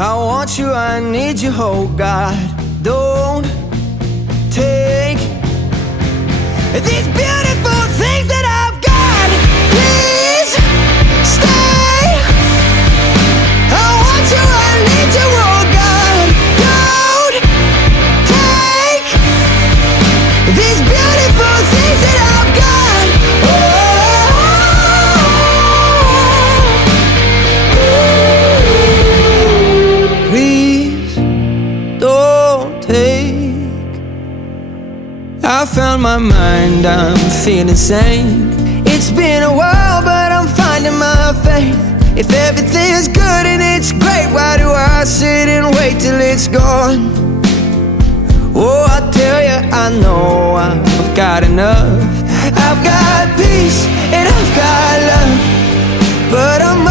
I want you, I need you, oh God. Don't take these beautiful things that I've got. Please stay. I want you, I need you, oh God. Don't take these beautiful things that I've got. Please don't take. I found my mind, I'm feeling sane. It's been a while, but I'm finding my faith. If everything's good and it's great, why do I sit and wait till it's gone? Oh, I tell you, I know I've got enough. I've got peace and I've got love, but I'm